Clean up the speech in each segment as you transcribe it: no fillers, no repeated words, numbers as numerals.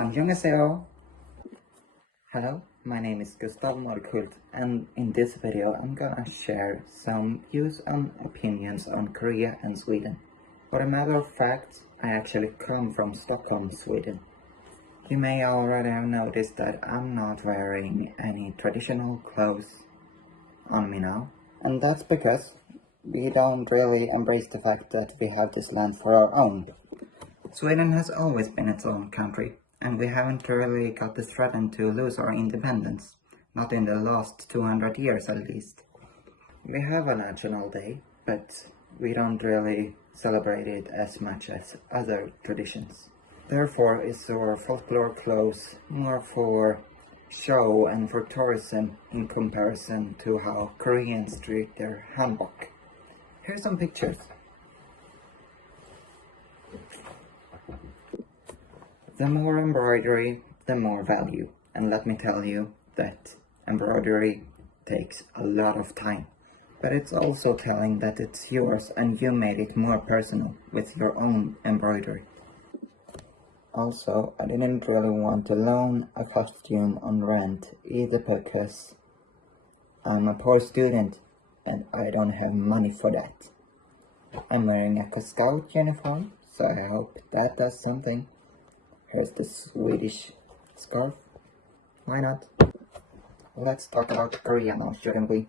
안녕하세요. Hello, my name is Gustav and in this video I'm gonna share some views and opinions on Korea and Sweden. For a matter of fact, I actually come from Stockholm, Sweden. You may already have noticed that I'm not wearing any traditional clothes on me now, and that's because we don't really embrace the fact that we have this land for our own. Sweden has always been its own country, and we haven't really got this threatened to lose our independence, not in the last 200 years at least. We have a national day, but we don't really celebrate it as much as other traditions. Therefore, is our folklore clothes more for show and for tourism in comparison to how Koreans treat their hanbok. Here's some pictures. The more embroidery, the more value. And let me tell you that embroidery takes a lot of time. But it's also telling that it's yours and you made it more personal with your own embroidery. Also, I didn't really want to loan a costume on rent either because I'm a poor student and I don't have money for that. I'm wearing a scout uniform, so I hope that does something. Here's the Swedish scarf. Why not? Let's talk about Korea now, shouldn't we?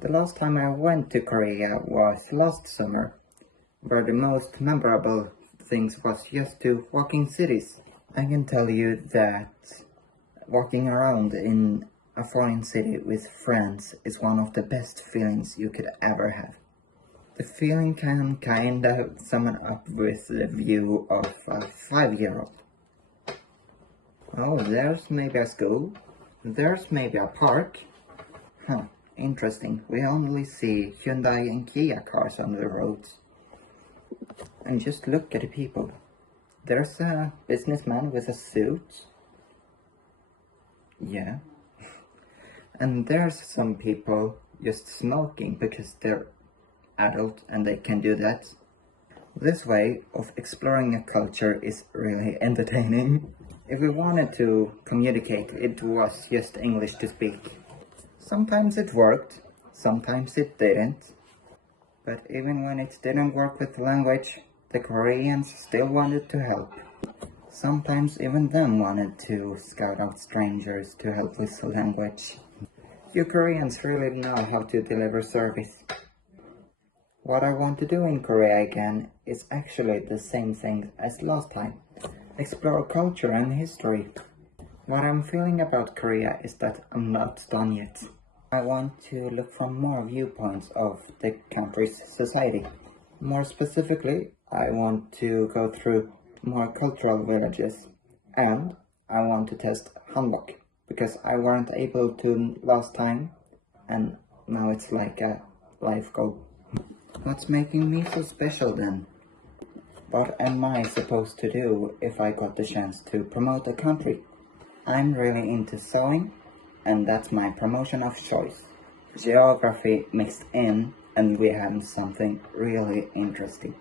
The last time I went to Korea was last summer, where the most memorable things was just to walk in cities. I can tell you that walking around in a foreign city with friends is one of the best feelings you could ever have. The feeling can kind of sum it up with the view of a 5-year-old. Oh, there's maybe a school. There's maybe a park. Huh, interesting. We only see Hyundai and Kia cars on the roads. And just look at the people. There's a businessman with a suit. Yeah. And there's some people just smoking because they're adult and they can do that. This way of exploring a culture is really entertaining. If we wanted to communicate, it was just English to speak. Sometimes it worked, sometimes it didn't. But even when it didn't work with language, the Koreans still wanted to help. Sometimes even them wanted to scout out strangers to help with the language. You Koreans really know how to deliver service. What I want to do in Korea again is actually the same thing as last time. Explore culture and history. What I'm feeling about Korea is that I'm not done yet. I want to look from more viewpoints of the country's society. More specifically, I want to go through more cultural villages. And I want to test hanbok, because I weren't able to last time, and now it's like a life goal. What's making me so special then? What am I supposed to do if I got the chance to promote a country? I'm really into sewing, and that's my promotion of choice. Geography mixed in, and we have something really interesting.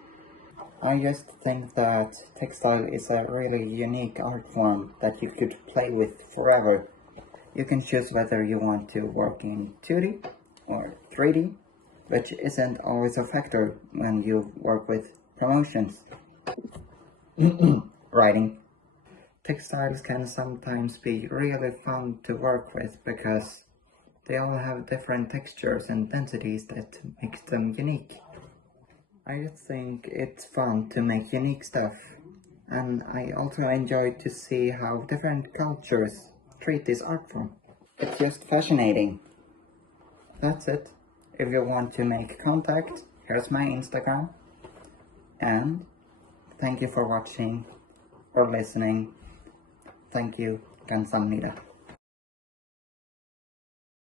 I just think that textile is a really unique art form that you could play with forever. You can choose whether you want to work in 2D or 3D, which isn't always a factor when you work with promotions. Writing. Textiles can sometimes be really fun to work with because they all have different textures and densities that make them unique. I just think it's fun to make unique stuff, and I also enjoy to see how different cultures treat this art form. It's just fascinating. That's it. If you want to make contact, here's my Instagram. And thank you for watching or listening. Thank you. 감사합니다.